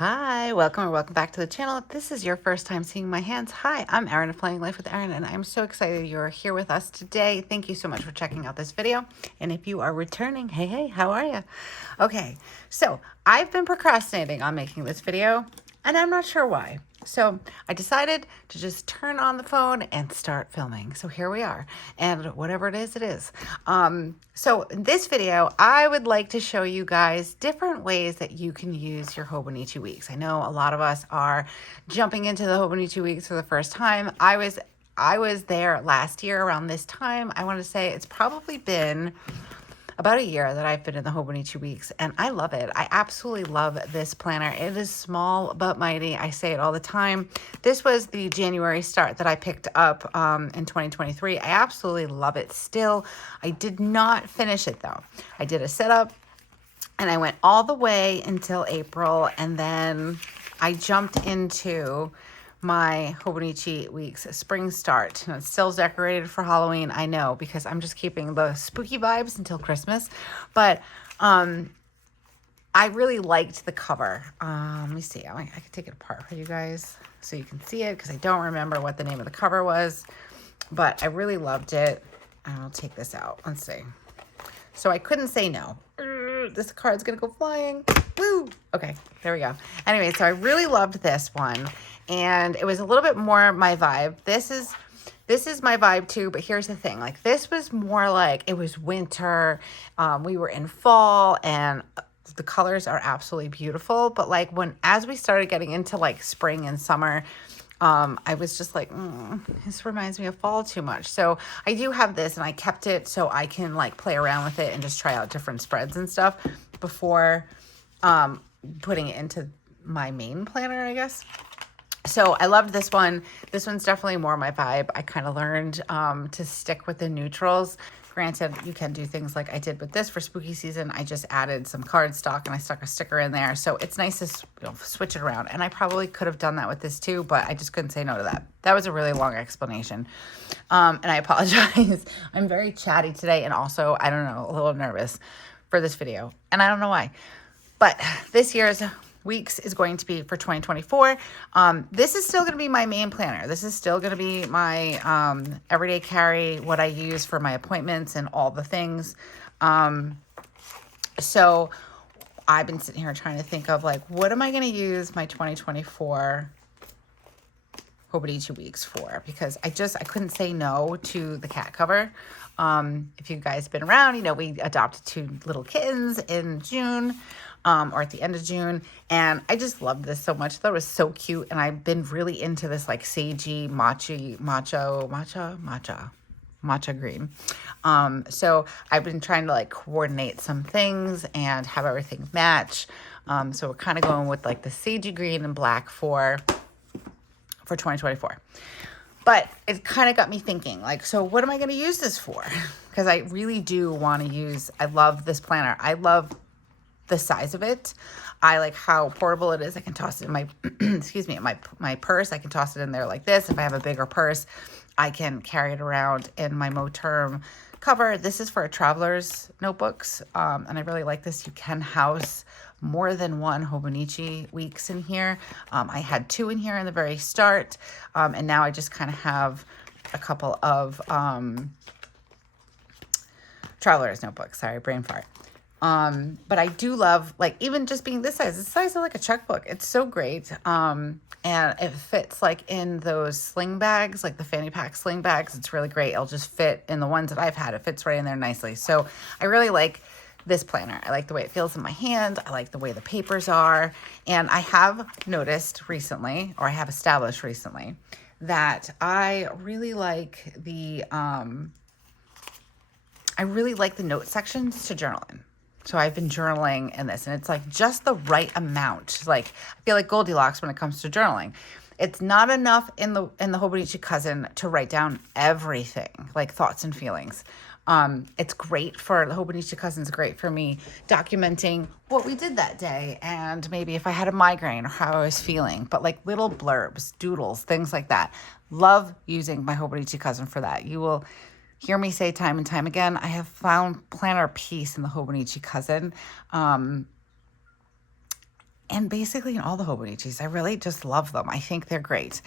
Hi, welcome or welcome back to the channel. If this is your first time seeing my hands, hi, I'm Erin of Planning Life with Erin, and I'm so excited you're here with us today. Thank you so much for checking out this video. And if you are returning, hey, how are you? Okay, so I've been procrastinating on making this video, and I'm not sure why. So I decided to just turn on the phone and start filming. So here we are, and whatever it is, it is. So in this video, I would like to show you guys different ways that you can use your Hobonichi Weeks. I know a lot of us are jumping into the Hobonichi Weeks for the first time. I was there last year around this time. I want to say it's probably been about a year that I've been in the Hobonichi Weeks, and I love it. I absolutely love this planner. It is small but mighty. I say it all the time. This was the January start that I picked up in 2023. I absolutely love it still. I did not finish it though. I did a setup and I went all the way until April, and then I jumped into my Hobonichi Weeks spring start. And it's still decorated for Halloween, I know, because I'm just keeping the spooky vibes until Christmas. But I really liked the cover. Let me see. I could take it apart for you guys so you can see it, because I don't remember what the name of the cover was. But I really loved it. I'll take this out. Let's see. So I couldn't say no. This card's gonna go flying. Woo! Okay, there we go. Anyway, so I really loved this one, and it was a little bit more my vibe. This is my vibe too, but here's the thing. Like, this was more like it was winter. We were in fall, and the colors are absolutely beautiful. But like as we started getting into like spring and summer, I was just like, this reminds me of fall too much. So I do have this, and I kept it so I can like play around with it and just try out different spreads and stuff before putting it into my main planner, I guess. So I loved this one. This one's definitely more my vibe. I kind of learned to stick with the neutrals. Granted, you can do things like I did with this for spooky season. I just added some cardstock and I stuck a sticker in there. So it's nice to switch it around. And I probably could have done that with this too, but I just couldn't say no to that. That was a really long explanation. And I apologize. I'm very chatty today, and also, I don't know, a little nervous for this video. And I don't know why. But this year's Weeks is going to be for 2024. This is still going to be my main planner. This is still going to be my everyday carry, what I use for my appointments and all the things. So I've been sitting here trying to think of like, what am I going to use my 2024 Hobonichi Weeks for? Because I couldn't say no to the cat cover. If you guys have been around, you know, we adopted 2 little kittens in June, or at the end of June. And I just loved this so much. I thought it was so cute. And I've been really into this like sagey matcha green. So I've been trying to like coordinate some things and have everything match. So we're kind of going with like the sagey green and black for 2024. But it kind of got me thinking, like, so what am I going to use this for? Because I really do want to use, I love this planner. I love the size of it. I like how portable it is. I can toss it in my, excuse me, my purse. I can toss it in there like this. If I have a bigger purse, I can carry it around in my Moterm cover. This is for traveler's notebooks. And I really like this. You can house more than one Hobonichi Weeks in here. I had 2 in here in the very start. And now I just kind of have a couple of traveler's notebooks. Sorry, brain fart. But I do love, like, even just being this size. It's the size of like a checkbook. It's so great. And it fits like in those sling bags, like the fanny pack sling bags. It's really great. It'll just fit in the ones that I've had. It fits right in there nicely. So I really like this planner. I like the way it feels in my hand. I like the way the papers are. And I have noticed recently, or I have established recently, that I really like the note sections to journal in. So I've been journaling in this, and it's like just the right amount. Like, I feel like Goldilocks when it comes to journaling. It's not enough in the Hobonichi Cousin to write down everything, like thoughts and feelings. It's great for, the Hobonichi Cousin's great for me documenting what we did that day, and maybe if I had a migraine or how I was feeling, but like little blurbs, doodles, things like that. Love using my Hobonichi Cousin for that. You will hear me say time and time again, I have found planner peace in the Hobonichi Cousin. and basically in all the Hobonichis. I really just love them. I think they're great.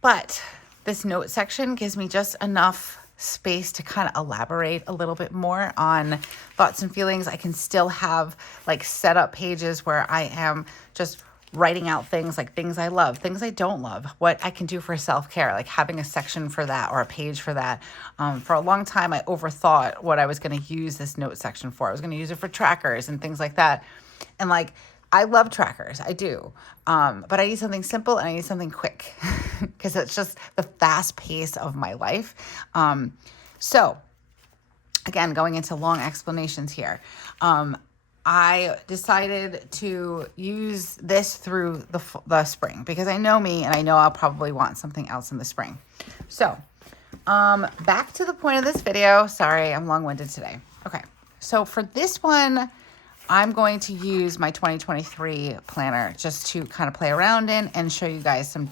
But this note section gives me just enough space to kind of elaborate a little bit more on thoughts and feelings. I can still have like set up pages where I am just writing out things like things I love, things I don't love, what I can do for self-care, like having a section for that or a page for that. For a long time, I overthought what I was going to use this note section for. I was going to use it for trackers and things like that. And like, I love trackers, I do. But I need something simple and I need something quick because it's just the fast pace of my life. So again, going into long explanations here. I decided to use this through the spring because I know me and I know I'll probably want something else in the spring. So back to the point of this video. Sorry, I'm long-winded today. Okay, so for this one, I'm going to use my 2023 planner just to kind of play around in and show you guys some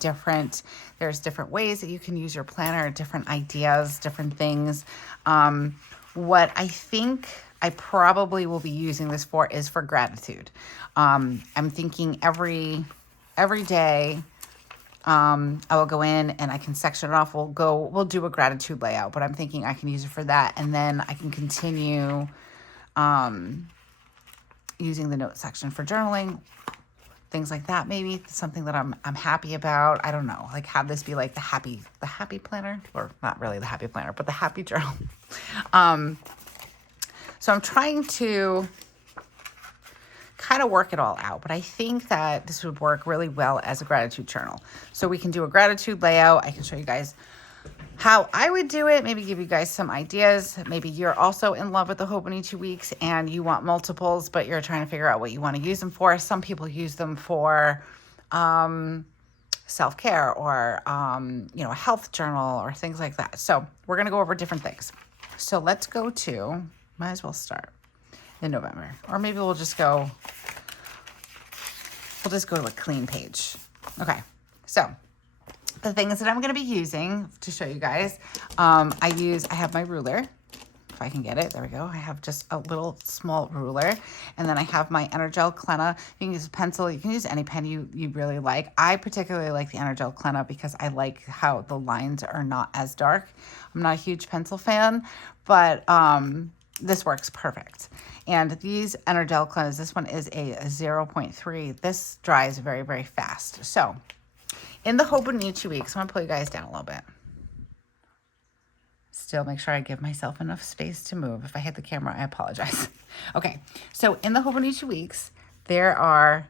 there's different ways that you can use your planner, different ideas, different things. What I think I probably will be using this for is for gratitude. I'm thinking every day, I will go in and I can section it off. We'll do a gratitude layout, but I'm thinking I can use it for that. And then I can continue, using the note section for journaling, things like that. Maybe something that I'm happy about. I don't know, like have this be like the happy planner, or not really the happy planner, but the happy journal. So I'm trying to kind of work it all out, but I think that this would work really well as a gratitude journal. So we can do a gratitude layout. I can show you guys how I would do it, maybe give you guys some ideas. Maybe you're also in love with the Hobonichi Weeks and you want multiples, but you're trying to figure out what you want to use them for. Some people use them for self-care or, a health journal or things like that. So we're going to go over different things. So let's go to, might as well start in November, or maybe we'll just go to a clean page. Okay, so the things that I'm going to be using to show you guys, I have my ruler. If I can get it, there we go. I have just a little small ruler, and then I have my Energel Clenna. You can use a pencil. You can use any pen you really like. I particularly like the Energel Clenna because I like how the lines are not as dark. I'm not a huge pencil fan, but this works perfect. And these Energel Clennas, this one is a 0.3. This dries very, very fast. So in the Hobonichi Weeks, I'm going to pull you guys down a little bit. Still make sure I give myself enough space to move. If I hit the camera, I apologize. Okay, so in the Hobonichi Weeks, there are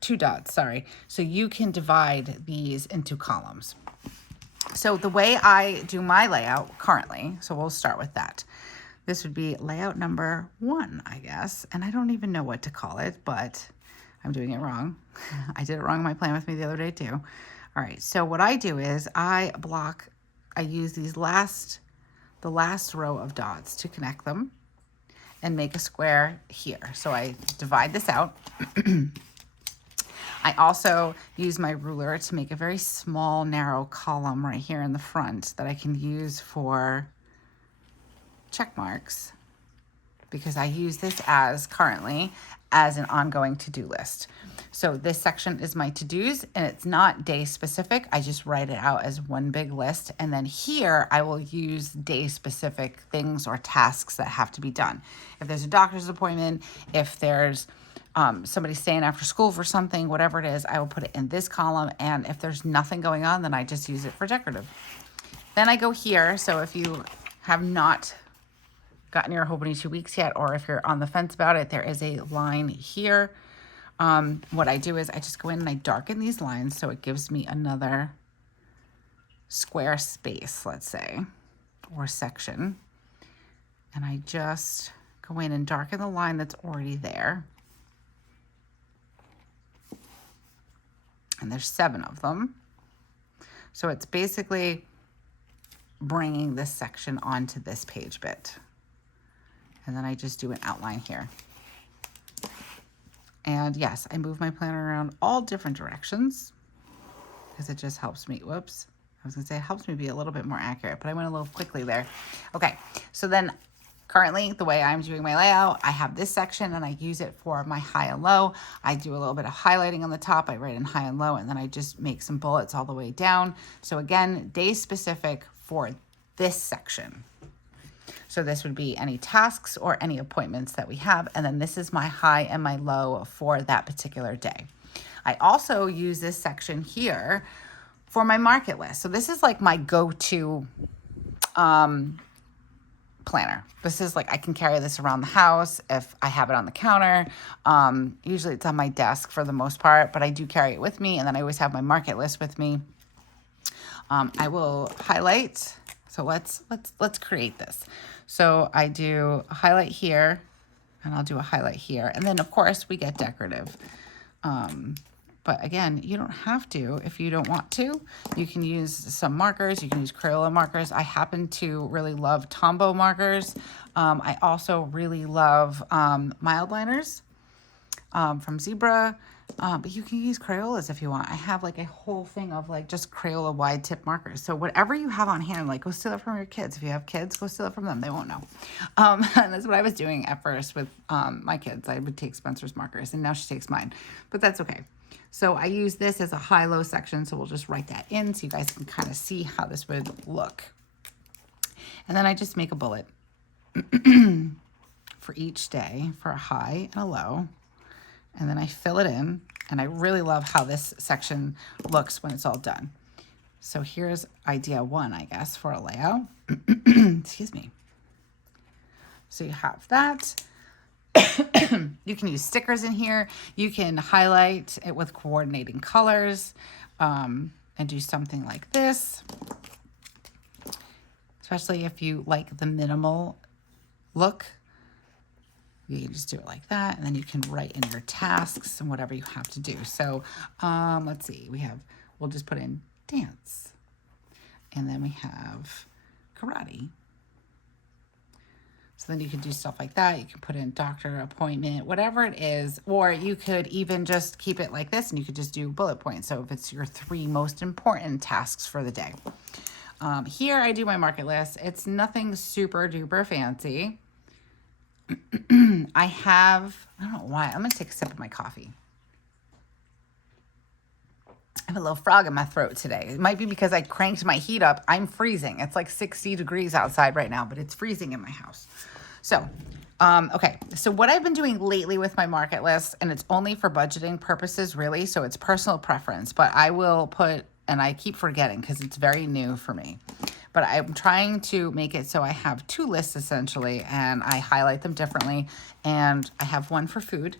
two dots, sorry. So you can divide these into columns. So the way I do my layout currently, so we'll start with that. This would be layout number 1, I guess. And I don't even know what to call it, but I'm doing it wrong. I did it wrong in my plan with me the other day too. All right, so what I do is I use the last row of dots to connect them and make a square here. So I divide this out. I also use my ruler to make a very small, narrow column right here in the front that I can use for check marks, because I use this currently as an ongoing to-do list. So this section is my to-dos, and it's not day specific. I just write it out as one big list. And then here I will use day specific things or tasks that have to be done. If there's a doctor's appointment, if there's somebody staying after school for something, whatever it is, I will put it in this column. And if there's nothing going on, then I just use it for decorative. Then I go here. So if you have not gotten your Hobonichi Weeks yet, or if you're on the fence about it, there is a line here. What I do is I just go in and I darken these lines so it gives me another square space, let's say, or section. And I just go in and darken the line that's already there. And there's 7 of them. So it's basically bringing this section onto this page bit. And then I just do an outline here. And yes, I move my planner around all different directions because it just helps me, whoops. I was gonna say it helps me be a little bit more accurate, but I went a little quickly there. Okay, so then currently the way I'm doing my layout, I have this section and I use it for my high and low. I do a little bit of highlighting on the top. I write in high and low, and then I just make some bullets all the way down. So again, day specific for this section. So this would be any tasks or any appointments that we have. And then this is my high and my low for that particular day. I also use this section here for my market list. So this is like my go-to planner. This is like, I can carry this around the house if I have it on the counter. Usually it's on my desk for the most part, but I do carry it with me. And then I always have my market list with me. I will highlight. So let's create this. So I do a highlight here, and I'll do a highlight here. And then of course we get decorative. But again, you don't have to if you don't want to. You can use some markers. You can use Crayola markers. I happen to really love Tombow markers. I also really love mild liners from Zebra. But you can use Crayolas if you want. I have like a whole thing of like just Crayola wide tip markers. So whatever you have on hand, like go steal it from your kids. If you have kids, go steal it from them. They won't know. And that's what I was doing at first with my kids. I would take Spencer's markers, and now she takes mine. But that's okay. So I use this as a high-low section, so we'll just write that in so you guys can kind of see how this would look. And then I just make a bullet for each day for a high and a low. And then I fill it in, and I really love how this section looks when it's all done. So here's idea one, I guess, for a layout. Excuse me. So you have that. You can use stickers in here. You can highlight it with coordinating colors and do something like this, especially if you like the minimal look. You can just do it like that, and then you can write in your tasks and whatever you have to do. So let's see, we'll just put in dance, and then we have karate. So then you can do stuff like that. You can put in doctor appointment, whatever it is, or you could even just keep it like this and you could just do bullet points. So if it's your 3 most important tasks for the day. Here I do my market list. It's nothing super duper fancy. I don't know why. I'm going to take a sip of my coffee. I have a little frog in my throat today. It might be because I cranked my heat up. I'm freezing. It's like 60 degrees outside right now, but it's freezing in my house. So, okay. So what I've been doing lately with my market list, and it's only for budgeting purposes, really. So it's personal preference, but I will put, and I keep forgetting because it's very new for me, but I'm trying to make it so I have 2 lists essentially, and I highlight them differently. And I have one for food.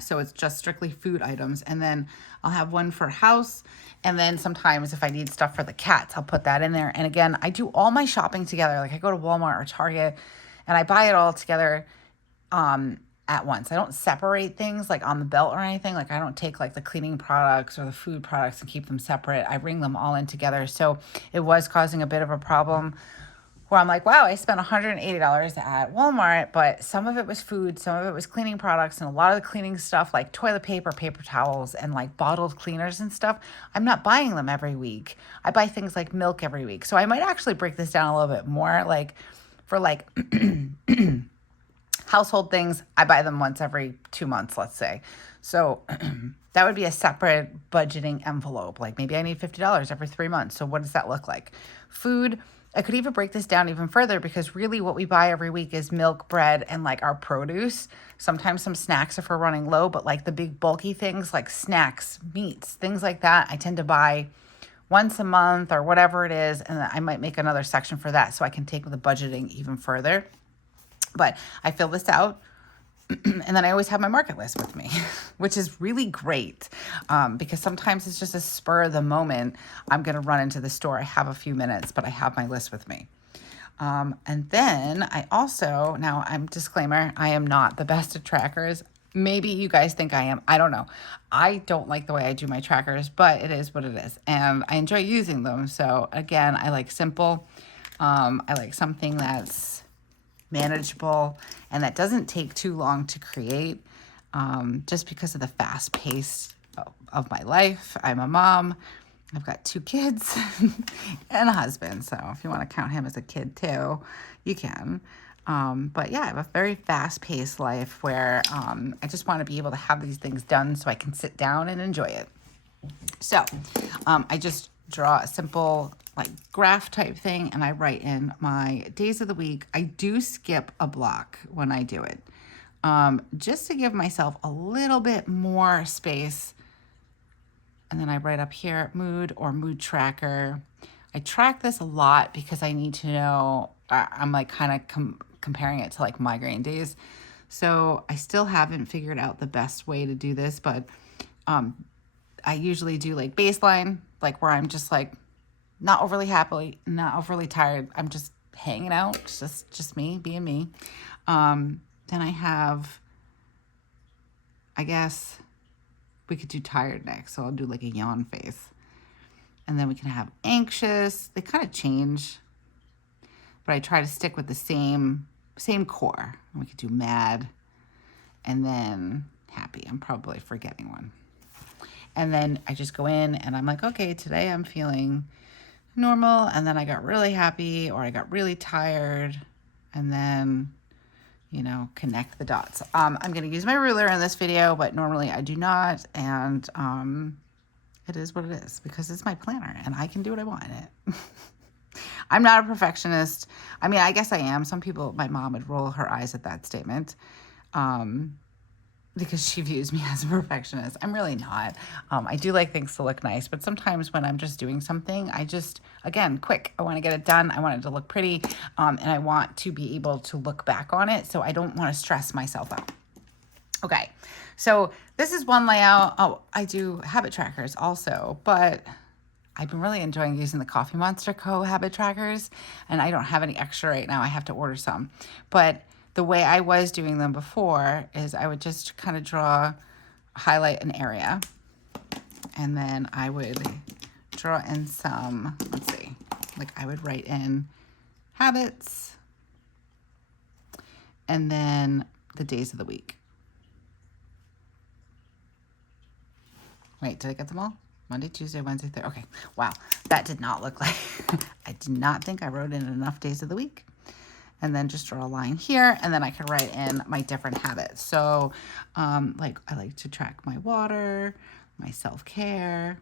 So it's just strictly food items. And then I'll have one for house. And then sometimes if I need stuff for the cats, I'll put that in there. And again, I do all my shopping together. Like I go to Walmart or Target and I buy it all together at once. I don't separate things like on the belt or anything. Like I don't take like the cleaning products or the food products and keep them separate. I bring them all in together. So it was causing a bit of a problem where I'm like, wow, I spent $180 at Walmart, but some of it was food, some of it was cleaning products, and a lot of the cleaning stuff like toilet paper, paper towels, and like bottled cleaners and stuff, I'm not buying them every week. I buy things like milk every week. So I might actually break this down a little bit more. Like for like household things, I buy them once every 2 months, let's say. So that would be a separate budgeting envelope. Like maybe I need $50 every 3 months. So what does that look like? Food, I could even break this down even further because really what we buy every week is milk, bread, and like our produce. Sometimes some snacks if we're running low, but like the big bulky things like snacks, meats, things like that, I tend to buy once a month or whatever it is. And I might make another section for that so I can take the budgeting even further. But I fill this out. And then I always have my market list with me, which is really great because sometimes it's just a spur of the moment. I'm going to run into the store. I have a few minutes, but I have my list with me. And then I also, now I'm disclaimer, I am not the best at trackers. Maybe you guys think I am. I don't know. I don't like the way I do my trackers, but it is what it is. And I enjoy using them. So again, I like simple. I like something that's manageable and that doesn't take too long to create just because of the fast pace of my life. I'm a mom. I've got 2 kids and a husband. So if you want to count him as a kid too, you can. But yeah, I have a very fast-paced life where I just want to be able to have these things done so I can sit down and enjoy it. So I just draw a simple like graph type thing and I write in my days of the week. I do skip a block when I do it, just to give myself a little bit more space. And then I write up here mood or mood tracker. I track this a lot because I need to know, I'm like kind of comparing it to like migraine days. So I still haven't figured out the best way to do this, but I usually do like baseline, like where I'm just like not overly happy, not overly tired. I'm just hanging out, just me being me. Then I have, I guess we could do tired next. So I'll do like a yawn face. And then we can have anxious. They kind of change, but I try to stick with the same core. We could do mad and then happy. I'm probably forgetting one. And then I just go in and I'm like, okay, today I'm feeling normal. And then I got really happy or I got really tired. And then, you know, connect the dots. I'm going to use my ruler in this video, but normally I do not. And it is what it is because it's my planner and I can do what I want in it. I'm not a perfectionist. I mean, I guess I am. Some people, my mom would roll her eyes at that statement because she views me as a perfectionist. I'm really not. I do like things to look nice, but sometimes when I'm just doing something, I just, again, quick, I want to get it done. I want it to look pretty, and I want to be able to look back on it, so I don't want to stress myself out. Okay, so this is one layout. Oh, I do habit trackers also, but I've been really enjoying using the Coffee Monster Co. habit trackers, and I don't have any extra right now. I have to order some. But the way I was doing them before is I would just kind of highlight an area, and then I would draw in some, let's see, like I would write in habits, and then the days of the week. Wait, did I get them all? Monday, Tuesday, Wednesday, Thursday. Okay. Wow. That did not look like, I did not think I wrote in enough days of the week. And then just draw a line here. And then I can write in my different habits. So like I like to track my water, my self-care,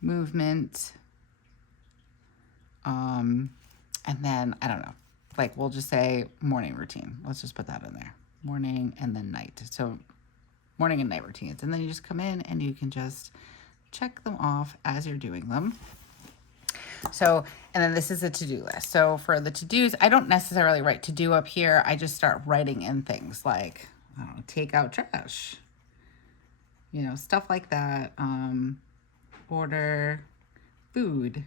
movement. And then, I don't know, like we'll just say morning routine. Let's just put that in there. Morning and then night. So morning and night routines. And then you just come in and you can just check them off as you're doing them. So, and then this is a to-do list. So for the to-dos, I don't necessarily write to-do up here. I just start writing in things like, I don't know, take out trash, you know, stuff like that. Order food,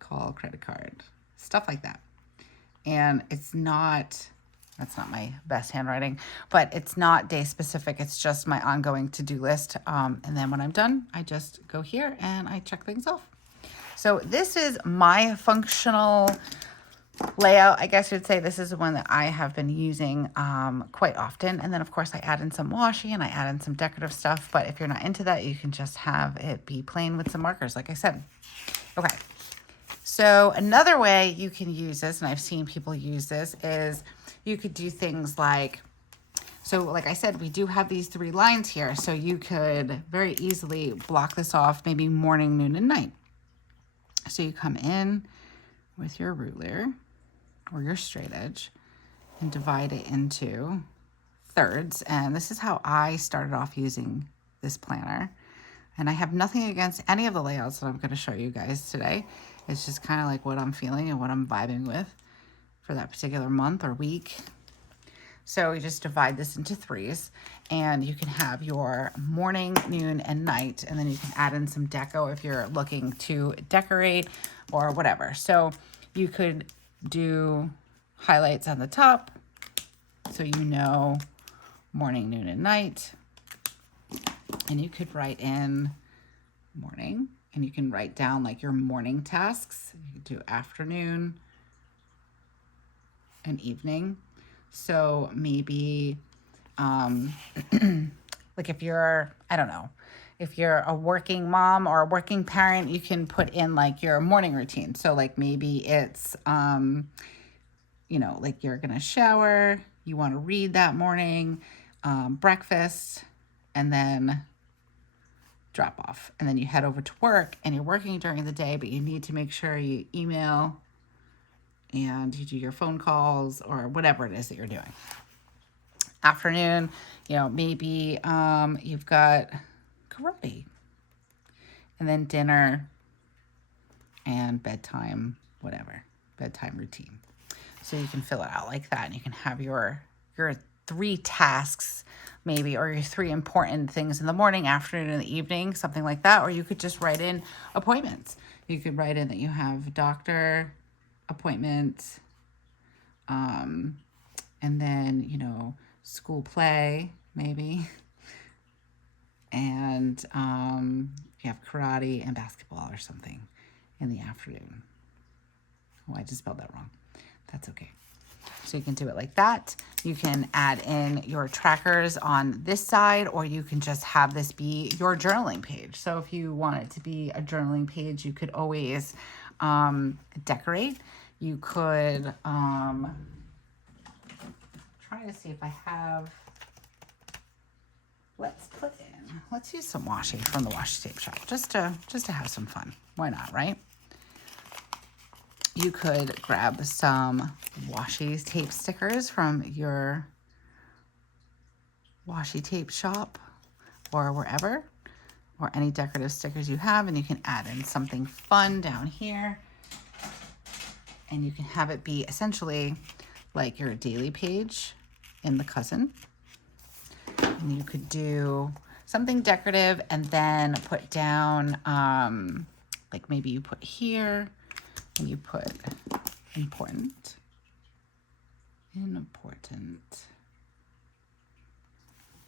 call credit card, stuff like that. And it's not, that's not my best handwriting, but it's not day specific. It's just my ongoing to-do list. And then when I'm done, I just go here and I check things off. So this is my functional layout. I guess you'd say this is the one that I have been using quite often. And then of course I add in some washi and I add in some decorative stuff. But if you're not into that, you can just have it be plain with some markers, like I said. Okay. So another way you can use this, and I've seen people use this, is you could do things like, so like I said, we do have these 3 lines here. So you could very easily block this off, maybe morning, noon, and night. So you come in with your ruler or your straight edge and divide it into thirds. And this is how I started off using this planner. And I have nothing against any of the layouts that I'm going to show you guys today. It's just kind of like what I'm feeling and what I'm vibing with for that particular month or week. So you just divide this into 3s and you can have your morning, noon, and night. And then you can add in some deco if you're looking to decorate or whatever. So you could do highlights on the top so you know morning, noon, and night. And you could write in morning and you can write down like your morning tasks. You could do afternoon and evening. So maybe, like if you're, I don't know, if you're a working mom or a working parent, you can put in like your morning routine. So like maybe it's, you know, like you're going to shower, you want to read that morning, breakfast, and then drop off. And then you head over to work and you're working during the day, but you need to make sure you email and you do your phone calls or whatever it is that you're doing. Afternoon, you know, maybe you've got karate, and then dinner and bedtime, whatever, bedtime routine. So you can fill it out like that, and you can have your 3 tasks maybe, or your 3 important things in the morning, afternoon, and the evening, something like that. Or you could just write in appointments. You could write in that you have doctor appointment, and then, you know, school play maybe, and you have karate and basketball or something in the afternoon. Oh, I just spelled that wrong. That's okay. So you can do it like that. You can add in your trackers on this side, or you can just have this be your journaling page. So if you want it to be a journaling page, you could always decorate. You could try to see if I have, let's use some washi from the Washi Tape Shop, just to have some fun. Why not, right? You could grab some washi tape stickers from your Washi Tape Shop or wherever, or any decorative stickers you have, and you can add in something fun down here, and you can have it be essentially like your daily page in the cousin. And you could do something decorative and then put down, like maybe you put here, and you put important,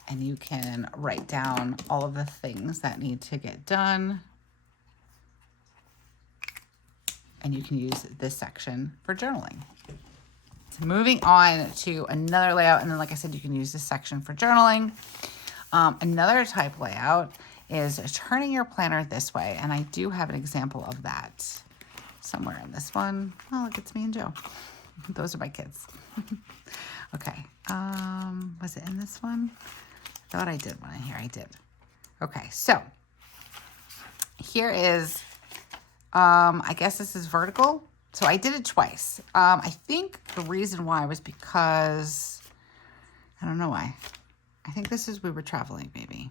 and you can write down all of the things that need to get done, and you can use this section for journaling. So moving on to another layout, and then like I said, you can use this section for journaling. Another type layout is turning your planner this way, and I do have an example of that somewhere in this one. Oh, look, it's me and Joe. Those are my kids. Okay. Was it in this one? I thought I did one in here. I did. Okay. So here is, I guess this is vertical. So I did it twice. I think the reason why was because, I don't know why. I think this is, we were traveling maybe.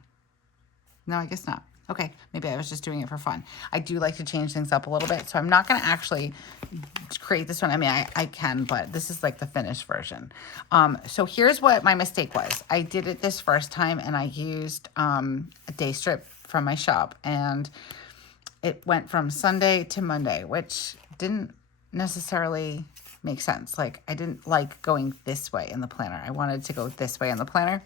No, I guess not. Okay, maybe I was just doing it for fun. I do like to change things up a little bit, so I'm not going to actually create this one. I mean, I can, but this is like the finished version. So here's what my mistake was. I did it this first time, and I used a day strip from my shop, and it went from Sunday to Monday, which didn't necessarily make sense. Like, I didn't like going this way in the planner. I wanted to go this way in the planner.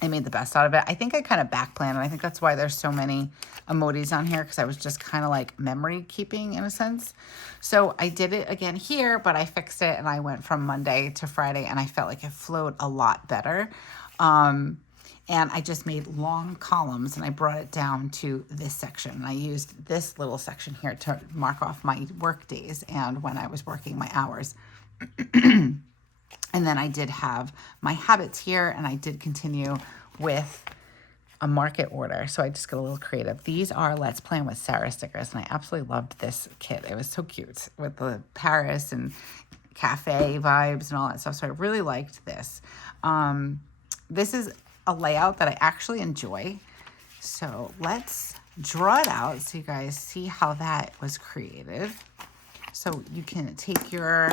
I made the best out of it. I think I kind of back planned, and I think that's why there's so many emojis on here, because I was just kind of like memory keeping in a sense. So I did it again here, but I fixed it, and I went from Monday to Friday, and I felt like it flowed a lot better. And I just made long columns, and I brought it down to this section. And I used this little section here to mark off my work days and when I was working my hours. And then I did have my habits here, and I did continue with a market order. So I just got a little creative. These are Let's Plan with Sarah stickers, and I absolutely loved this kit. It was so cute with the Paris and cafe vibes and all that stuff. So I really liked this. This is a layout that I actually enjoy. So let's draw it out so you guys see how that was created. So you can take your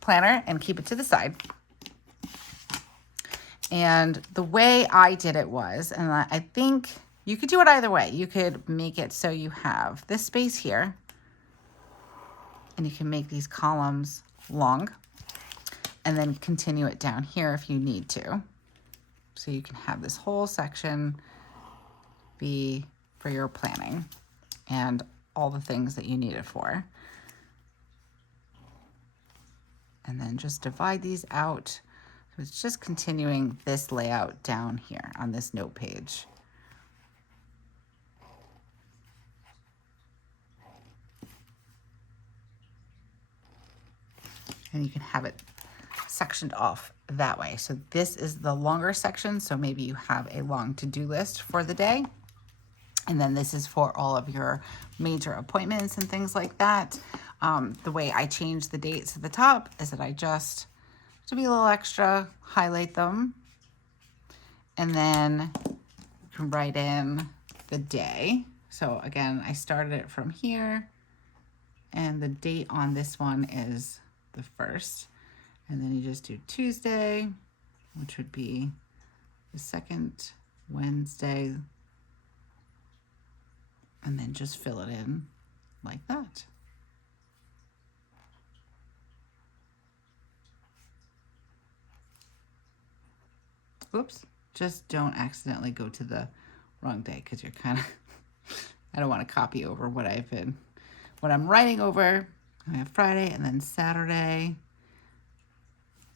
planner and keep it to the side. And the way I did it was, and I think you could do it either way. You could make it so you have this space here, and you can make these columns long, and then continue it down here if you need to. So you can have this whole section be for your planning and all the things that you need it for. And then just divide these out. So it's just continuing this layout down here on this note page. and you can have it sectioned off that way. So this is the longer section. So maybe you have a long to-do list for the day. And then this is for all of your major appointments and things like that. The way I change the dates at the top is that I just, to be a little extra, highlight them. And then you can write in the day. So again, I started it from here. And the date on this one is the 1st. And then you just do Tuesday, which would be the 2nd Wednesday. And then just fill it in like that. Oops, just don't accidentally go to the wrong day because you're kind of, I don't want to copy over what I'm writing over. I have Friday and then Saturday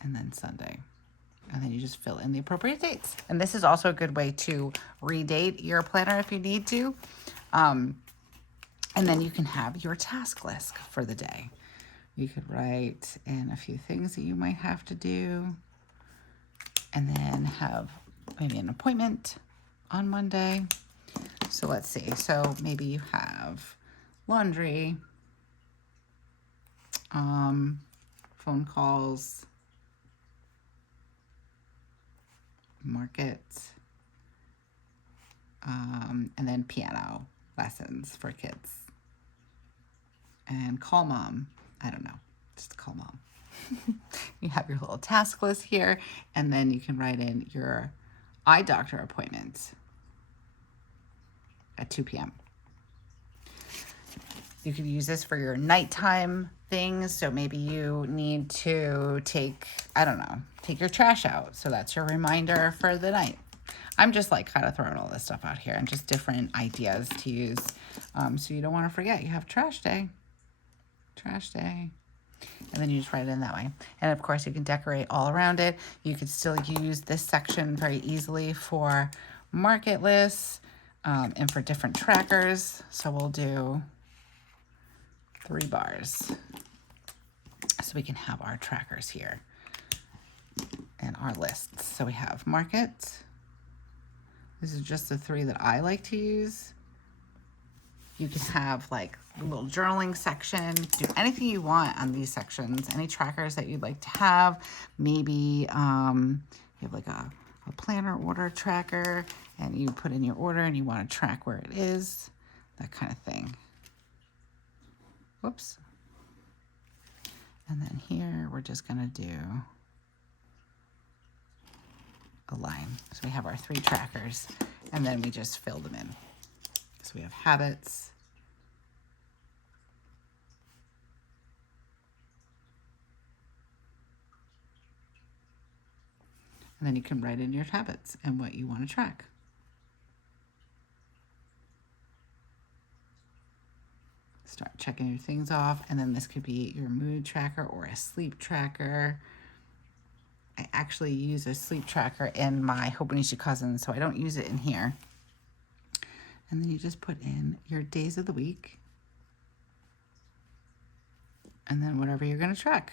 and then Sunday. And then you just fill in the appropriate dates. And this is also a good way to redate your planner if you need to. And then you can have your task list for the day. You could write in a few things that you might have to do, and then have maybe an appointment on Monday. So let's see. So maybe you have laundry, phone calls, market, and then piano lessons for kids. And call mom. I don't know, just call mom. You have your little task list here, and then you can write in your eye doctor appointment at 2 p.m. You could use this for your nighttime things. So maybe you need to take, I don't know, take your trash out. So that's your reminder for the night. I'm just like kind of throwing all this stuff out here and just different ideas to use. So you don't want to forget you have trash day. Trash day. And then you just write it in that way. And of course you can decorate all around it. You could still use this section very easily for market lists and for different trackers. So we'll do 3 bars. So we can have our trackers here and our lists. So we have market. This is just the 3 that I like to use. You can have like a little journaling section, do anything you want on these sections, any trackers that you'd like to have. Maybe you have like a planner order tracker and you put in your order and you want to track where it is, that kind of thing. Whoops. And then here we're just going to do a line. So we have our 3 trackers and then we just fill them in. So we have habits, and then you can write in your habits and what you want to track. Start checking your things off, and then this could be your mood tracker or a sleep tracker. I actually use a sleep tracker in my Hobonichi Cousins, so I don't use it in here. And then you just put in your days of the week and then whatever you're going to track.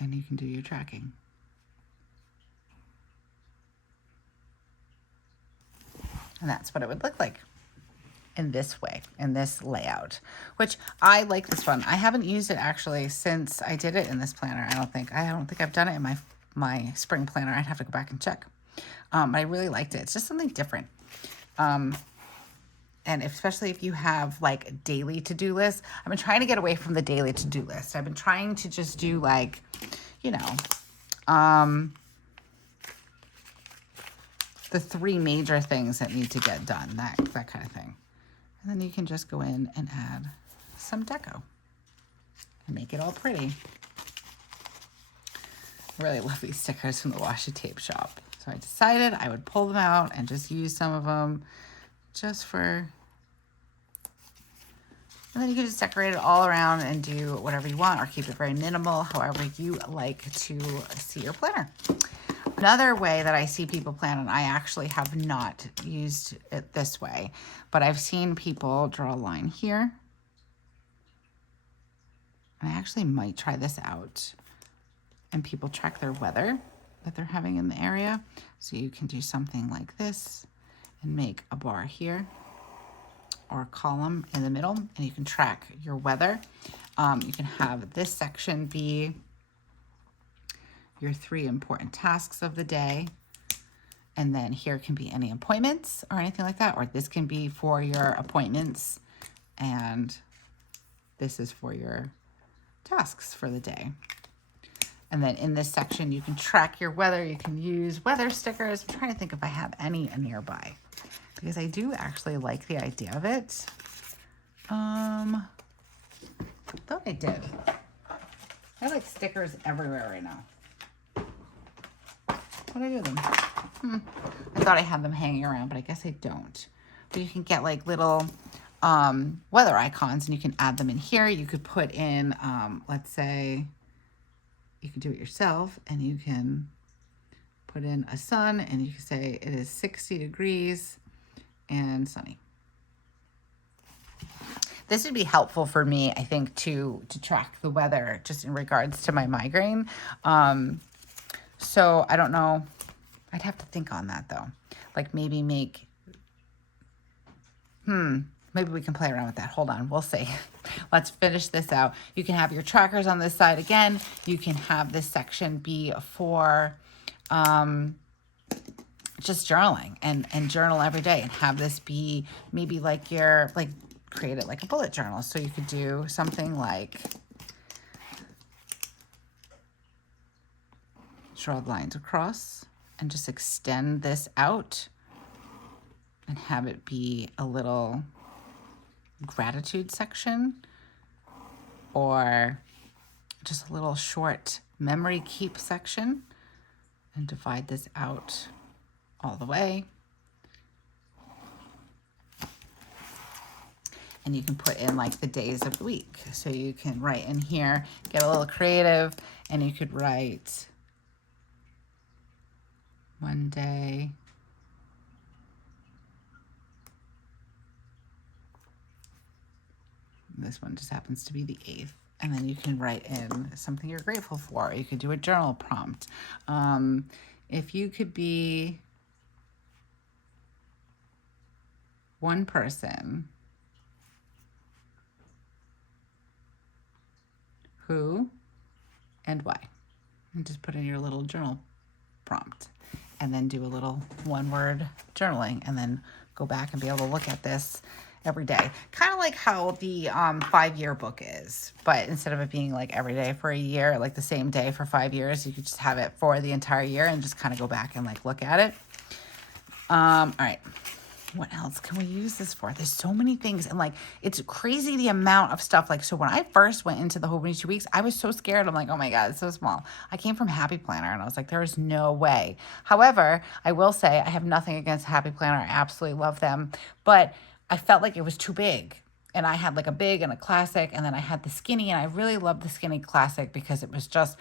And you can do your tracking. And that's what it would look like in this way, in this layout, which I like this one. I haven't used it actually since I did it in this planner. I don't think I've done it in my spring planner. I'd have to go back and check. But I really liked it. It's just something different. And especially if you have like daily to-do lists. I've been trying to get away from the daily to-do list. I've been trying to just do like, you know, the 3 major things that need to get done, that kind of thing. And then you can just go in and add some deco and make it all pretty. I really love these stickers from the Washi Tape Shop. So I decided I would pull them out and just use some of them just for, and then you can just decorate it all around and do whatever you want or keep it very minimal, however you like to see your planner. Another way that I see people plan, and I actually have not used it this way, but I've seen people draw a line here. And I actually might try this out. And people track their weather that they're having in the area. So you can do something like this and make a bar here or a column in the middle, and you can track your weather. You can have this section be your 3 important tasks of the day. And then here can be any appointments or anything like that. Or this can be for your appointments. And this is for your tasks for the day. And then in this section, you can track your weather. You can use weather stickers. I'm trying to think if I have any nearby, because I do actually like the idea of it. I thought I did. I have like stickers everywhere right now. What do I do with them? I thought I had them hanging around, but I guess I don't. But you can get like little weather icons, and you can add them in here. You could put in, let's say, you can do it yourself, and you can put in a sun, and you can say it is 60 degrees and sunny. This would be helpful for me, I think, to track the weather just in regards to my migraine. So I don't know. I'd have to think on that though. Like maybe make, maybe we can play around with that. Hold on, we'll see. Let's finish this out. You can have your trackers on this side again. You can have this section be for just journaling and journal every day, and have this be maybe like your, like create it like a bullet journal. So you could do something like draw lines across and just extend this out and have it be a little gratitude section, or just a little short memory keep section, and divide this out all the way. And you can put in like the days of the week. So you can write in here, get a little creative, and you could write Monday, this one just happens to be the 8th. And then you can write in something you're grateful for. You could do a journal prompt. If you could be one person who and why, and just put in your little journal prompt, and then do a little 1-word journaling, and then go back and be able to look at this every day. Kind of like how the 5-year book is, but instead of it being like every day for a year, like the same day for 5 years, you could just have it for the entire year and just kind of go back and like look at it. All right. What else can we use this for? There's so many things, and like it's crazy the amount of stuff. Like, so when I first went into the Hobonichi Weeks, I was so scared. I'm like, oh my God, it's so small. I came from Happy Planner, and I was like, there is no way. However, I will say I have nothing against Happy Planner. I absolutely love them, but I felt like it was too big. And I had like a big and a classic, and then I had the skinny, and I really loved the skinny classic because it was just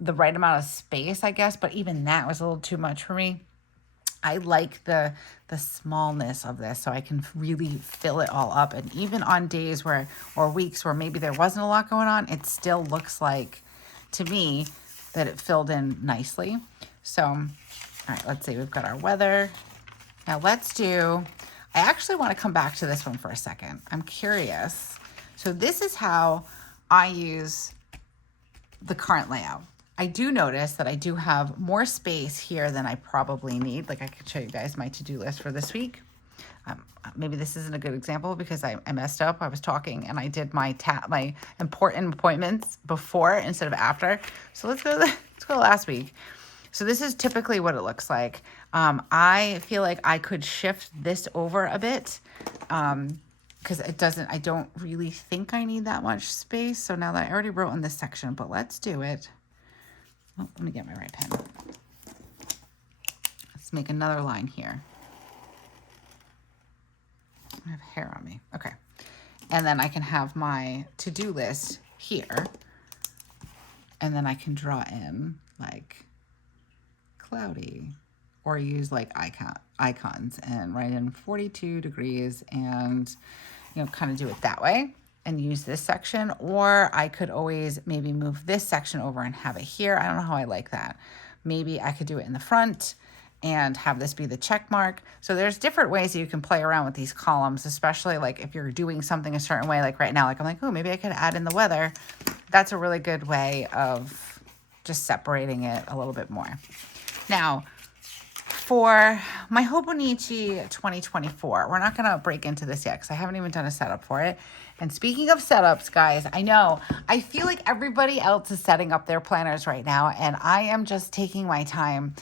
the right amount of space, I guess. But even that was a little too much for me. I like the smallness of this, so I can really fill it all up. And even on days where, or weeks where maybe there wasn't a lot going on, it still looks like, to me, that it filled in nicely. So, all right, let's see, we've got our weather. Now let's do, I actually want to come back to this one for a second. I'm curious. So this is how I use the current layout. I do notice that I do have more space here than I probably need. Like I could show you guys my to-do list for this week. Maybe this isn't a good example because I messed up. I was talking and I did my important appointments before instead of after. So let's go last week. So this is typically what it looks like. I feel like I could shift this over a bit because I don't really think I need that much space. So now that I already wrote in this section, but let's do it. Oh, let me get my right pen. Let's make another line here. I have hair on me. Okay. And then I can have my to-do list here. And then I can draw in like cloudy. Or use like icons and write in 42 degrees and, you know, kind of do it that way and use this section. Or I could always maybe move this section over and have it here. I don't know how I like that. Maybe I could do it in the front and have this be the check mark. So there's different ways that you can play around with these columns, especially like if you're doing something a certain way, like right now, like I'm like, oh, maybe I could add in the weather. That's a really good way of just separating it a little bit more. Now, for my Hobonichi 2024, we're not going to break into this yet because I haven't even done a setup for it. And speaking of setups, guys, I know, I feel like everybody else is setting up their planners right now, and I am just taking my time.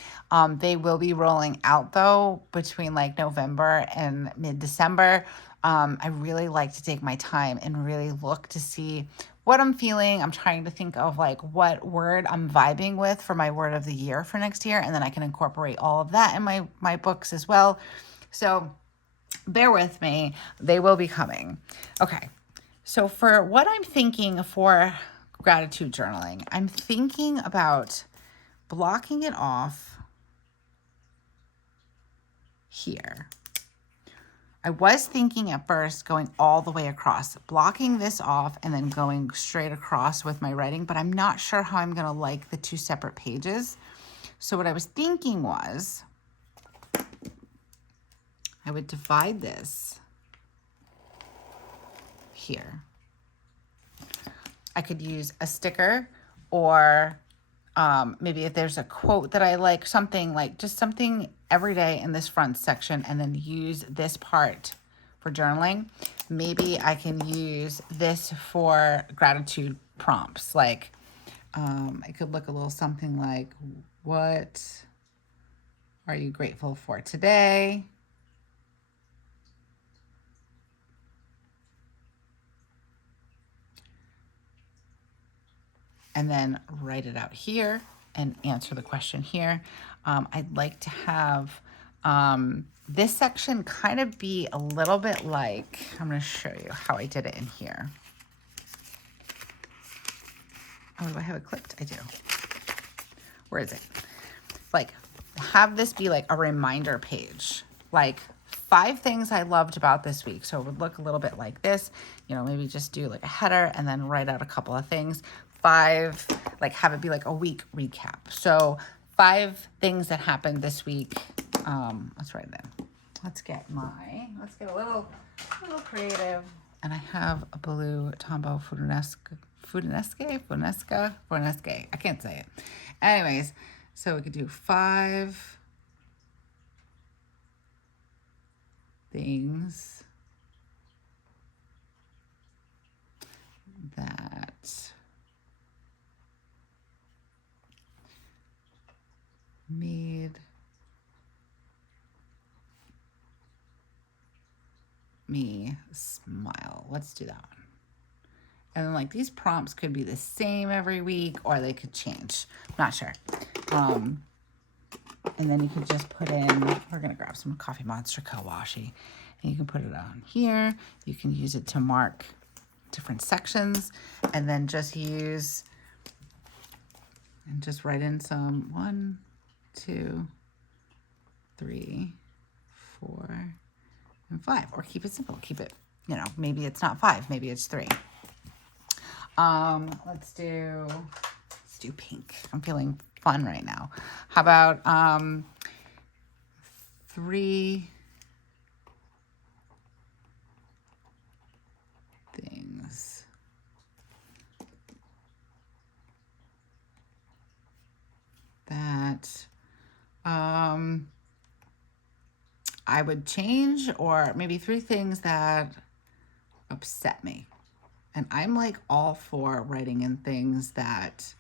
They will be rolling out, though, between like November and mid-December. I really like to take my time and really look to see what I'm feeling. I'm trying to think of like what word I'm vibing with for my word of the year for next year. And then I can incorporate all of that in my books as well. So bear with me. They will be coming. Okay. So for what I'm thinking for gratitude journaling, I'm thinking about blocking it off here. I was thinking at first going all the way across, blocking this off and then going straight across with my writing, but I'm not sure how I'm going to like the two separate pages. So what I was thinking was I would divide this here. I could use a sticker or maybe if there's a quote that I like, something like just something every day in this front section, and then use this part for journaling. Maybe I can use this for gratitude prompts. Like I could look a little something like, what are you grateful for today? And then write it out here and answer the question here. I'd like to have this section kind of be a little bit like, I'm going to show you how I did it in here. Oh, do I have it clipped? I do. Where is it? Like, have this be like a reminder page. Like 5 things I loved about this week. So it would look a little bit like this. You know, maybe just do like a header and then write out a couple of things. 5, like have it be like a week recap. So 5 things that happened this week. Let's write it in. Let's get a little creative. And I have a blue Tombow Funesque. I can't say it. Anyways, so we could do 5 things that made me smile. Let's do that one. And then like these prompts could be the same every week or they could change. I'm not sure. And then you could just put in, we're going to grab some Coffee Monster Washi, and you can put it on here. You can use it to mark different sections and then just use and just write in some 1, 2, 3, 4, and 5, or keep it simple. Keep it, you know, maybe it's not 5, maybe it's 3. Let's do pink. I'm feeling fun right now. How about 3 things that I would change, or maybe 3 things that upset me. And I'm like all for writing in things that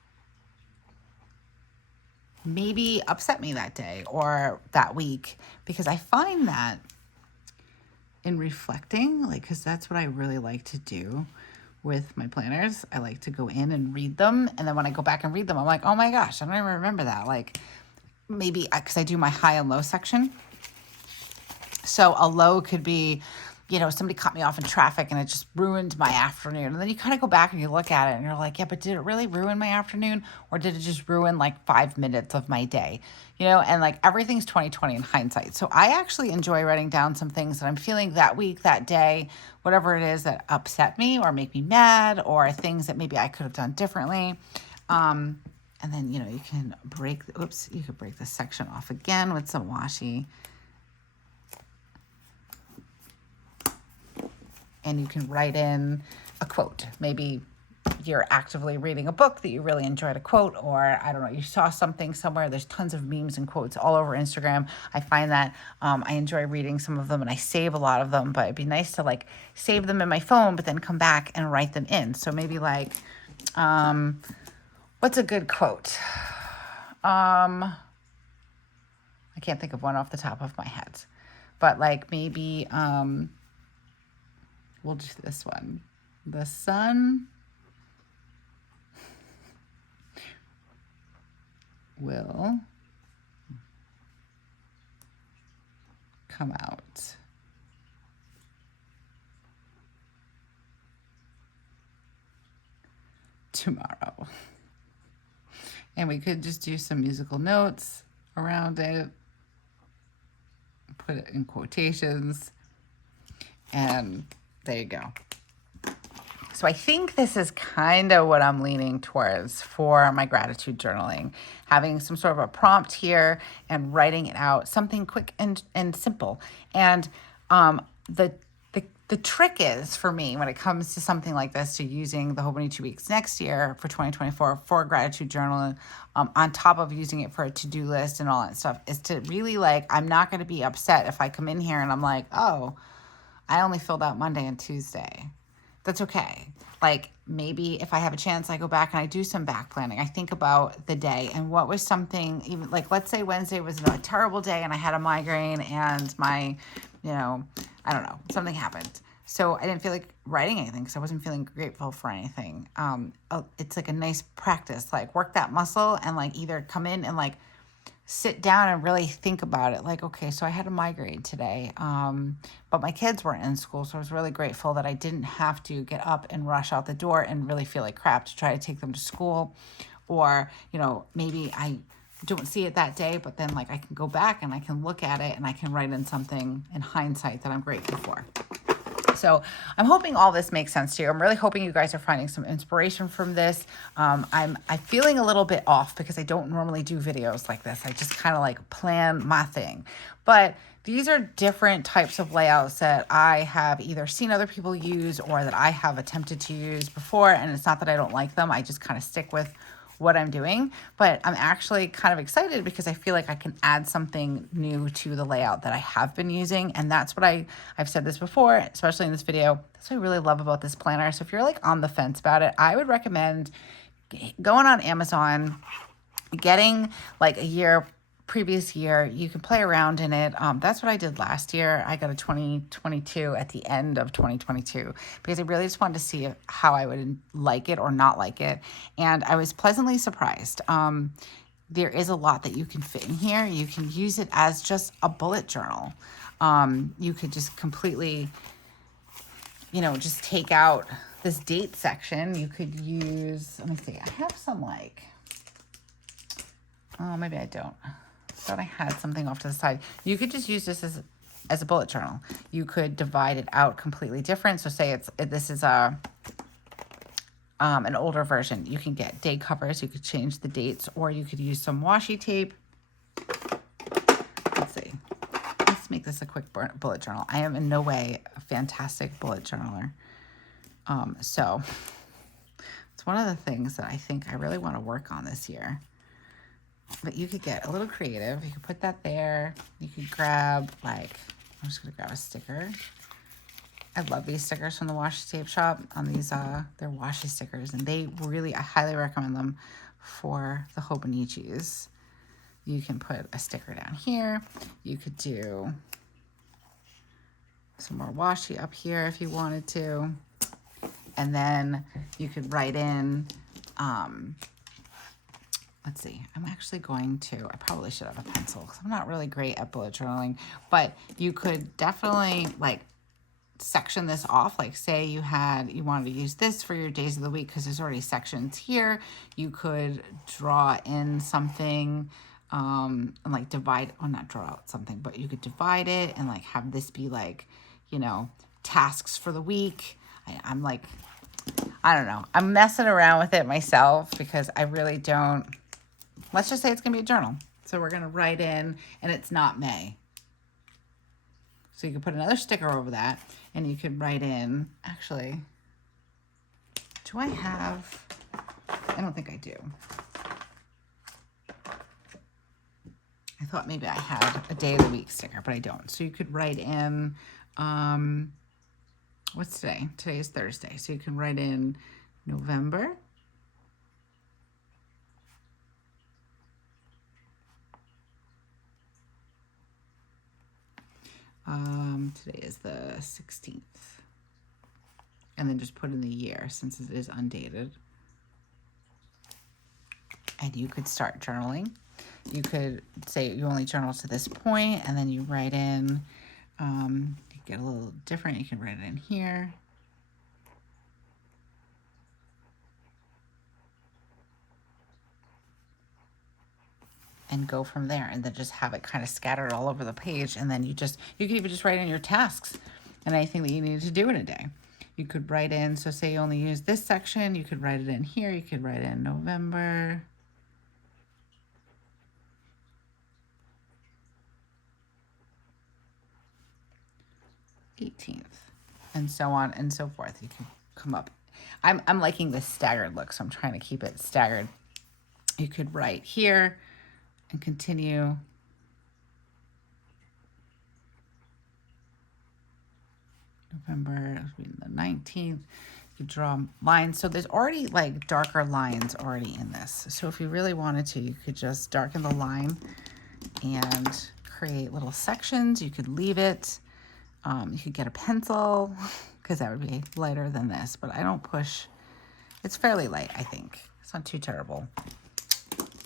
maybe upset me that day or that week, because I find that in reflecting, like, because that's what I really like to do with my planners. I like to go in and read them. And then when I go back and read them, I'm like, oh my gosh, I don't even remember that. Like maybe because I do my high and low section. So a low could be you know, somebody cut me off in traffic and it just ruined my afternoon. And then you kind of go back and you look at it and you're like, yeah, but did it really ruin my afternoon? Or did it just ruin like 5 minutes of my day? You know, and like everything's 2020 in hindsight. So I actually enjoy writing down some things that I'm feeling that week, that day, whatever it is that upset me or make me mad, or things that maybe I could have done differently. And then, you know, you can break, you could break this section off again with some washi. And you can write in a quote. Maybe you're actively reading a book that you really enjoyed a quote, or I don't know, you saw something somewhere. There's tons of memes and quotes all over Instagram. I find that I enjoy reading some of them, and I save a lot of them, but it'd be nice to like save them in my phone, but then come back and write them in. So maybe like, what's a good quote? I can't think of one off the top of my head, but like maybe, we'll do this one. The sun will come out tomorrow. And we could just do some musical notes around it, put it in quotations, and there you go. So I think this is kind of what I'm leaning towards for my gratitude journaling, having some sort of a prompt here and writing it out, something quick and simple. And the trick is for me when it comes to something like this, to using the Hobonichi Weeks next year for 2024 for gratitude journaling, on top of using it for a to-do list and all that stuff, is to really like, I'm not going to be upset if I come in here and I'm like, oh, I only filled out Monday and Tuesday. That's okay. Like maybe if I have a chance, I go back and I do some back planning. I think about the day and what was something, even like, let's say Wednesday was a terrible day and I had a migraine and my, you know, I don't know, something happened. So I didn't feel like writing anything because I wasn't feeling grateful for anything. It's like a nice practice, like work that muscle and like either come in and like sit down and really think about it. Like, okay, so I had a migraine today, but my kids weren't in school. So I was really grateful that I didn't have to get up and rush out the door and really feel like crap to try to take them to school. Or, you know, maybe I don't see it that day, but then like I can go back and I can look at it and I can write in something in hindsight that I'm grateful for. So I'm hoping all this makes sense to you. I'm really hoping you guys are finding some inspiration from this. I'm feeling a little bit off because I don't normally do videos like this. I just kind of like plan my thing. But these are different types of layouts that I have either seen other people use or that I have attempted to use before. And it's not that I don't like them. I just kind of stick with what I'm doing, but I'm actually kind of excited because I feel like I can add something new to the layout that I have been using. And that's what I've said this before, especially in this video. That's what I really love about this planner. So if you're like on the fence about it, I would recommend going on Amazon, getting like previous year. You can play around in it. That's what I did last year. I got a 2022 at the end of 2022 because I really just wanted to see how I would like it or not like it. And I was pleasantly surprised. There is a lot that you can fit in here. You can use it as just a bullet journal. You could just completely, you know, just take out this date section. You could use, let me see, I have some like, oh, maybe I don't. I thought I had something off to the side. You could just use this as a bullet journal. You could divide it out completely different. So say this is an older version. You can get day covers. You could change the dates, or you could use some washi tape. Let's see. Let's make this a quick bullet journal. I am in no way a fantastic bullet journaler. So it's one of the things that I think I really want to work on this year. But you could get a little creative. You could put that there. You could grab, like, I'm just going to grab a sticker. I love these stickers from the Washi Tape Shop. On these, they're washi stickers. And they really, I highly recommend them for the Hobonichis. You can put a sticker down here. You could do some more washi up here if you wanted to. And then you could write in, let's see, I'm actually going to, I probably should have a pencil because I'm not really great at bullet journaling, but you could definitely like section this off. Like say you wanted to use this for your days of the week because there's already sections here. You could draw in something and like divide, or not draw out something, but you could divide it and like have this be like, you know, tasks for the week. I'm like, I don't know. I'm messing around with it myself because I really don't. Let's just say it's going to be a journal. So we're going to write in, and it's not May. So you can put another sticker over that, and you could write in, actually, do I have, I don't think I do. I thought maybe I had a day of the week sticker, but I don't. So you could write in, what's today? Today is Thursday. So you can write in November. Today is the 16th. And then just put in the year since it is undated. And you could start journaling. You could say you only journal to this point, and then you write in, you get a little different. You can write it in here. And go from there, and then just have it kind of scattered all over the page. And then you can even just write in your tasks and anything that you needed to do in a day. You could write in, so say you only use this section, you could write it in here. You could write in November. '18th, and so on and so forth. You can come up. I'm liking this staggered look, so I'm trying to keep it staggered. You could write here and continue. November, the 19th. You draw lines. So there's already like darker lines already in this. So if you really wanted to, you could just darken the line and create little sections. You could leave it. You could get a pencil because that would be lighter than this, but I don't push. It's fairly light, I think. It's not too terrible.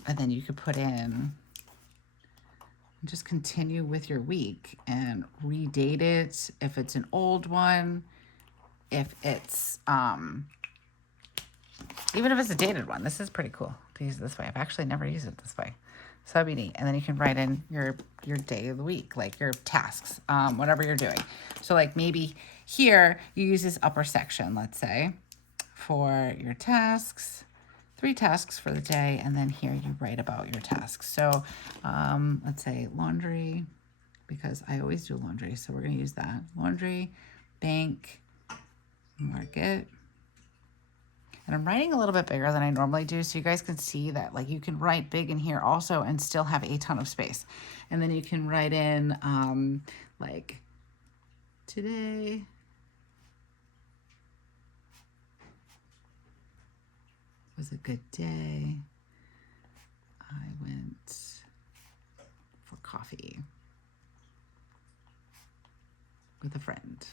And then you could put in, just continue with your week and redate it if it's an old one, if it's, even if it's a dated one. This is pretty cool to use it this way. I've actually never used it this way. So that'd be neat. And then you can write in your day of the week, like your tasks, whatever you're doing. So like maybe here you use this upper section, let's say, for your tasks, 3 tasks for the day, and then here you write about your tasks. So let's say laundry, because I always do laundry, so we're going to use that. Laundry, bank, market. And I'm writing a little bit bigger than I normally do, so you guys can see that like you can write big in here also and still have a ton of space. And then you can write in like today was a good day. I went for coffee with a friend.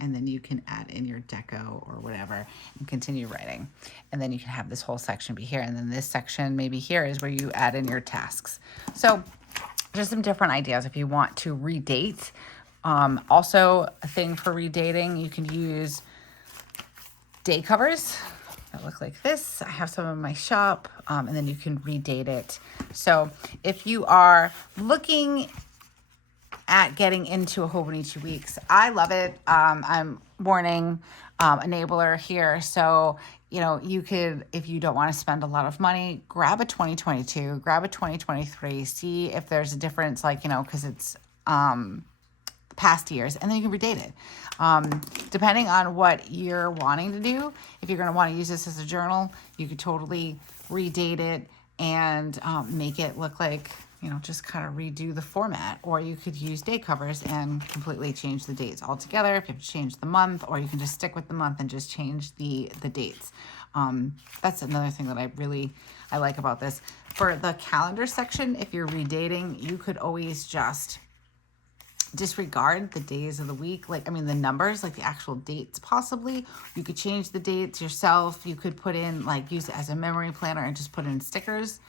And then you can add in your deco or whatever and continue writing. And then you can have this whole section be here. And then this section maybe here is where you add in your tasks. So just some different ideas if you want to redate. Also a thing for redating, you can use day covers that look like this. I have some in my shop, and then you can redate it. So if you are looking at getting into a Hobonichi Weeks, I love it. I'm morning enabler here. So, you know, you could, if you don't want to spend a lot of money, grab a 2022, grab a 2023, see if there's a difference, like, you know, because it's past years, and then you can redate it. Depending on what you're wanting to do, if you're going to want to use this as a journal, you could totally redate it and make it look like, you know, just kind of redo the format. Or you could use day covers and completely change the dates altogether if you have to change the month, or you can just stick with the month and just change the dates. That's another thing that I like about this. For the calendar section, if you're redating, you could always just disregard the days of the week, like, I mean, the numbers, like the actual dates possibly. You could change the dates yourself. You could put in, like, use it as a memory planner and just put in stickers.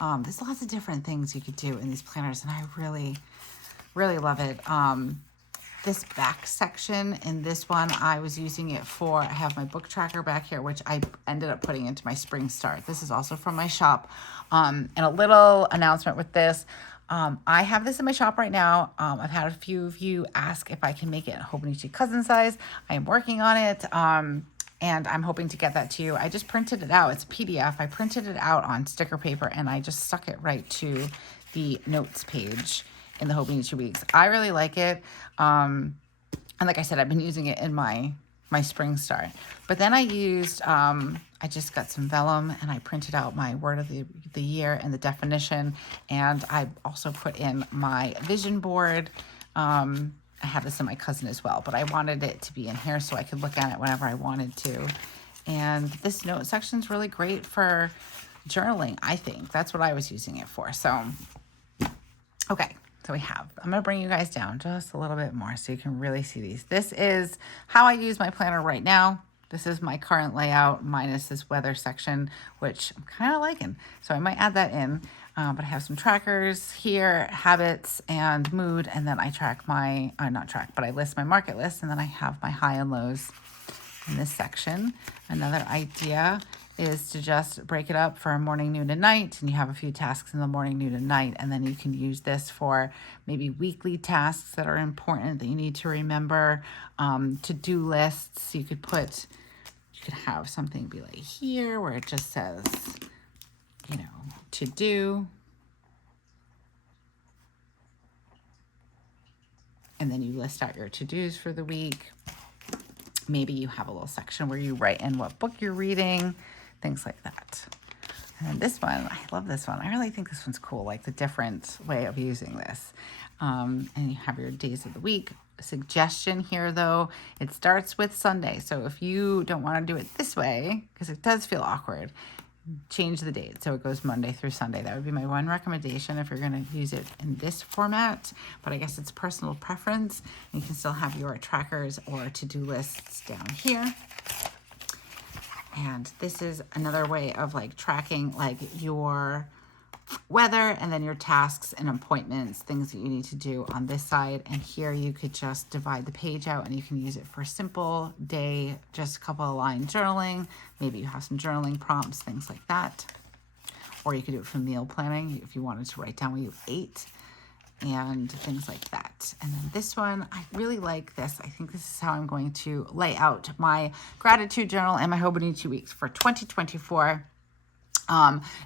There's lots of different things you could do in these planners, and I really, really love it. this back section. In this one, I was using it for, I have my book tracker back here, which I ended up putting into my spring start. This is also from my shop. And a little announcement with this. I have this in my shop right now. I've had a few of you ask if I can make it Hobonichi cousin size. I am working on it. And I'm hoping to get that to you. I just printed it out. It's a PDF. I printed it out on sticker paper and I just stuck it right to the notes page in the Hobonichi Weeks. I really like it. And like I said, I've been using it in my spring start. But then I used, I just got some vellum and I printed out my word of the year and the definition. And I also put in my vision board. I have this in my cousin as well, but I wanted it to be in here so I could look at it whenever I wanted to. And this note section is really great for journaling, I think. That's what I was using it for. So, okay. So I'm going to bring you guys down just a little bit more so you can really see these. This is how I use my planner right now. This is my current layout minus this weather section, which I'm kind of liking. So I might add that in. But I have some trackers here, habits and mood. And then I track my, not track, but I list my market list. And then I have my high and lows in this section. Another idea is to just break it up for morning, noon, and night. And you have a few tasks in the morning, noon, and night. And then you can use this for maybe weekly tasks that are important that you need to remember. To-do lists. You could have something be like here where it just says, you know, to do. And then you list out your to-dos for the week. Maybe you have a little section where you write in what book you're reading, things like that. And then this one, I love this one. I really think this one's cool, like the different way of using this. And you have your days of the week. Suggestion here though, it starts with Sunday. So if you don't want to do it this way, because it does feel awkward, change the date so it goes Monday through Sunday. That would be my one recommendation if you're going to use it in this format, but I guess it's personal preference. You can still have your trackers or to-do lists down here. And this is another way of like tracking like your weather and then your tasks and appointments, things that you need to do on this side. And here you could just divide the page out and you can use it for simple day, just a couple of line journaling. Maybe you have some journaling prompts, things like that. Or you could do it for meal planning if you wanted to write down what you ate and things like that. And then this one, I really like this. I think this is how I'm going to lay out my gratitude journal and my Hobonichi Weeks for 2024.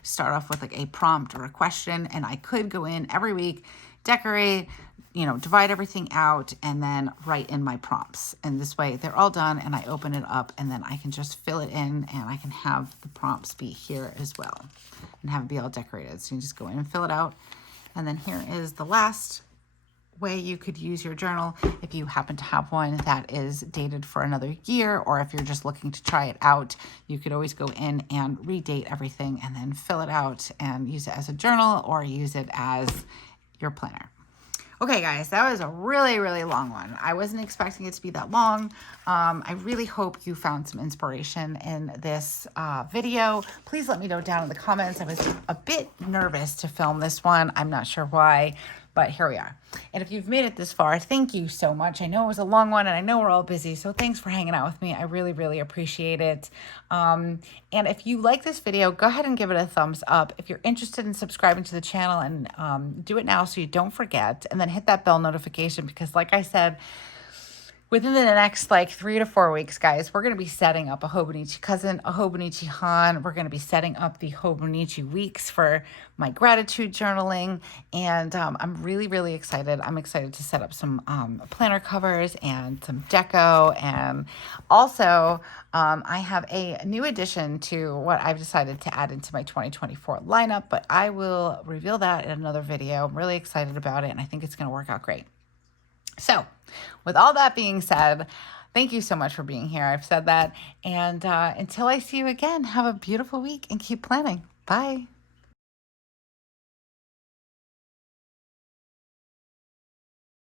Start off with like a prompt or a question, and I could go in every week, decorate, you know, divide everything out, and then write in my prompts. And this way they're all done and I open it up and then I can just fill it in and I can have the prompts be here as well and have it be all decorated. So you just go in and fill it out. And then here is the last way you could use your journal if you happen to have one that is dated for another year, or if you're just looking to try it out, you could always go in and redate everything and then fill it out and use it as a journal or use it as your planner. Okay, guys, that was a really, really long one. I wasn't expecting it to be that long. I really hope you found some inspiration in this video. Please let me know down in the comments. I was a bit nervous to film this one. I'm not sure why, but here we are. And if you've made it this far, thank you so much. I know it was a long one and I know we're all busy, so thanks for hanging out with me. I really, really appreciate it. And if you like this video, go ahead and give it a thumbs up. If you're interested in subscribing to the channel, and do it now so you don't forget, and then hit that bell notification, because like I said, within the next like 3 to 4 weeks, guys, we're going to be setting up a Hobonichi cousin, a Hobonichi Han. We're going to be setting up the Hobonichi Weeks for my gratitude journaling. And I'm really, really excited. I'm excited to set up some planner covers and some deco. And also, I have a new addition to what I've decided to add into my 2024 lineup, but I will reveal that in another video. I'm really excited about it, and I think it's going to work out great. So with all that being said, thank you so much for being here. I've said that. And until I see you again, have a beautiful week and keep planning. Bye.